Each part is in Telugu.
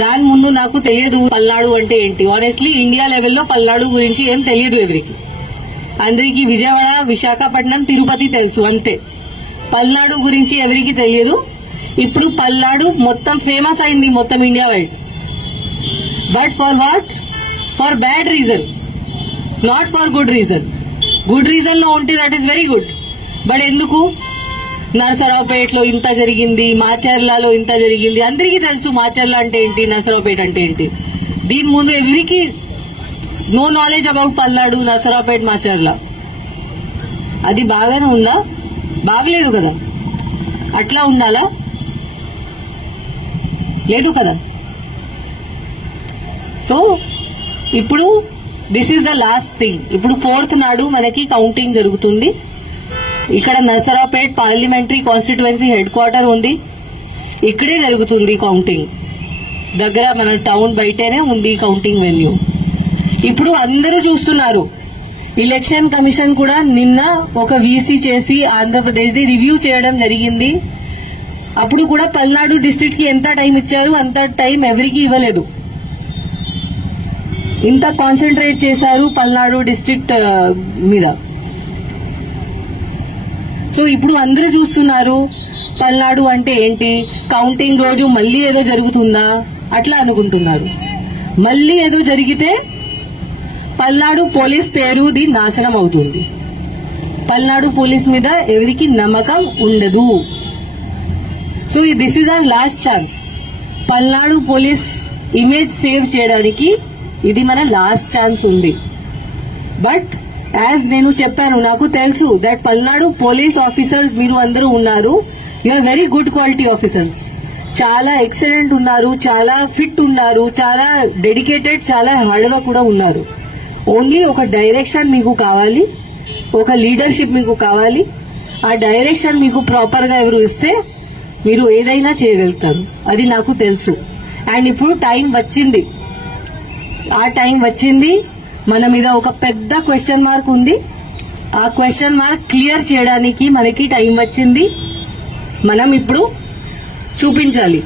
దాని ముందు నాకు తెలియదు పల్నాడు అంటే ఏంటి. ఆనెస్ట్లీ ఇండియా లెవెల్లో పల్నాడు గురించి ఏం తెలియదు ఎవరికి. అందరికి విజయవాడ, విశాఖపట్నం, తిరుపతి తెలుసు అంతే. పల్నాడు గురించి ఎవరికి తెలియదు. ఇప్పుడు పల్నాడు మొత్తం ఫేమస్ అయింది మొత్తం India wide. But for what? For bad reason, not for good reason. Good reason లో ఉంటే that is very good. But ఎందుకు? నరసరావుపేటలో ఇంత జరిగింది, మాచర్లలో ఇంత జరిగింది. అందరికీ తెలుసు మాచర్ల అంటే ఏంటి, నరసరావుపేట అంటే ఏంటి. దీని ముందు ఎవరికి no knowledge about Palnadu, Narasaraopet, Macherla. అది బాగానే ఉందా? బాగలేదు కదా. అట్లా ఉండాలా? లేదు కదా. సో ఇప్పుడు this is the last thing. ఇప్పుడు 4th నాడు మనకి కౌంటింగ్ జరుగుతుంది. ఇక్కడ Narasaraopet parliamentary constituency head quarter ఉంది. ఇక్కడే జరుగుతుంది కౌంటింగ్. దగ్గర మన టౌన్ బయటనే ఉంది కౌంటింగ్ వెన్యూ. ఇప్పుడు అందరూ చూస్తున్నారు. ఎలక్షన్ కమిషన్ కూడా నిన్న ఒక వీసీ చేసి ఆంధ్రప్రదేశ్ ది రివ్యూ చేయడం జరిగింది. అప్పుడు కూడా పల్నాడు డిస్ట్రిక్ట్ కి ఎంత టైం ఇచ్చారు, అంత టైం ఎవరికి ఇవ్వలేదు. ఇంత కాన్సన్ట్రేట్ చేశారు పల్నాడు డిస్ట్రిక్ట్ మీద. సో ఇప్పుడు అందరూ చూస్తున్నారు పల్నాడు అంటే ఏంటి. కౌంటింగ్ రోజు మళ్లీ ఏదో జరుగుతుందా అట్లా అనుకుంటున్నారు. మళ్లీ ఏదో జరిగితే పల్నాడు పోలీస్ పేరుది నాశనం అవుతుంది. పల్నాడు పోలీస్ మీద ఎవరికి నమ్మకం ఉండదు. So this is our last chance. Palnadu police image save చేయడానికి ఇది మన లాస్ట్ ఛాన్స్ ఉంది. బట్ యాజ్ నేను చెప్పాను, నాకు తెలుసు దట్ పల్నాడు పోలీస్ ఆఫీసర్స్ మీరు అందరూ ఉన్నారు. You are very good quality officers. చాలా ఎక్సలెంట్ ఉన్నారు, చాలా ఫిట్ ఉన్నారు, చాలా డెడికేటెడ్, చాలా హార్డ్ వర్క్ కూడా ఉన్నారు. ఓన్లీ ఒక డైరెక్షన్ మీకు కావాలి, ఒక లీడర్షిప్ మీకు కావాలి. ఆ డైరెక్షన్ మీకు ప్రాపర్ గా ఎవరు ఇస్తే మీరు ఏదైనా చేయగలుగుతారు. అది నాకు తెలుసు. అండ్ ఇప్పుడు టైం వచ్చింది. ఆ టైం వచ్చింది. మన మీద ఒక పెద్ద క్వశ్చన్ మార్క్ ఉంది. ఆ క్వశ్చన్ మార్క్ క్లియర్ చేయడానికి మనకి టైం వచ్చింది. మనం ఇప్పుడు చూపించాలి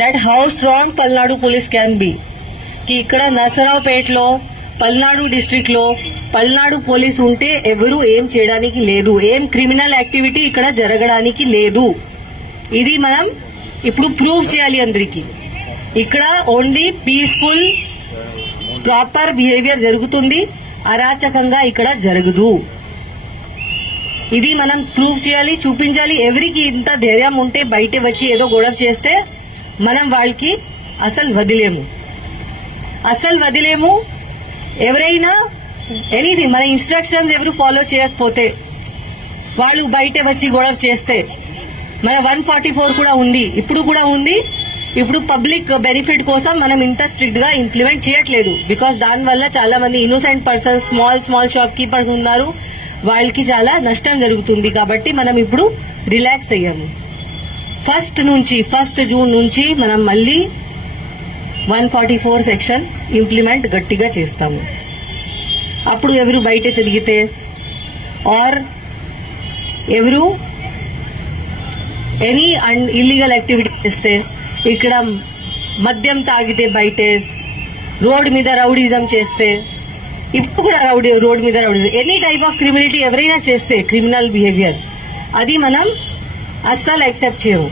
that how strong Palnadu police can be. కి ఇక్కడ నరసరావుపేటలో, పల్నాడు డిస్ట్రిక్ట్ లో పల్నాడు పోలీస్ ఉంటే ఎవరు ఏం చేయడానికి లేదు. ఏం క్రిమినల్ యాక్టివిటీ ఇక్కడ జరగడానికి లేదు. ఇది మనం ఇప్పుడు ప్రూవ్ చేయాలి అందరికీ. ఇక్కడ ఓన్లీ పీస్ఫుల్ ప్రాపర్ బిహేవియర్ జరుగుతుంది. అరాచకంగా ఇక్కడ జరగదు. ఇది మనం ప్రూవ్ చేయాలి, చూపించాలి. ఎవరికి ఇంత ధైర్యం ఉంటే బయట వచ్చి ఏదో గొడవ చేస్తే మనం వాళ్ళకి అసలు వదిలేము. ఎవరైనా ఎనీథింగ్ మన ఇన్స్ట్రక్షన్స్ ఎవరు ఫాలో చేయకపోతే, వాళ్ళు బయట వచ్చి గొడవ చేస్తే, మన 144 కూడా ఉంది, ఇప్పుడు కూడా ఉంది. ఇప్పుడు పబ్లిక్ బెనిఫిట్ కోసం మనం ఇంత స్ట్రిక్ట్ గా ఇంప్లిమెంట్ చేయట్లేదు. బికాస్ దానివల్ల చాలా మంది innocent persons, small shop keepers ఉన్నారు. వాళ్ళకి చాలా నష్టం జరుగుతుంది. కాబట్టి మనం ఇప్పుడు రిలాక్స్ అయ్యాము. 1 జూన్ నుంచి మనం మళ్లీ 144 సెక్షన్ ఇంప్లిమెంట్ గట్టిగా చేస్తాము. అప్పుడు ఎవరు బయట తిరిగితే ఆర్ ఎవరు ఎనీ ఇల్లీగల్ యాక్టివిటీ చేస్తే, ఇక్కడ మద్యం తాగితే బయటే, రోడ్ మీద రౌడీజం చేస్తే, ఇప్పుడు కూడా రోడ్ మీద rowdyism, any type of criminality ఎవరైనా చేస్తే క్రిమినల్ బిహేవియర్, అది మనం అస్సలు యాక్సెప్ట్ చేయము.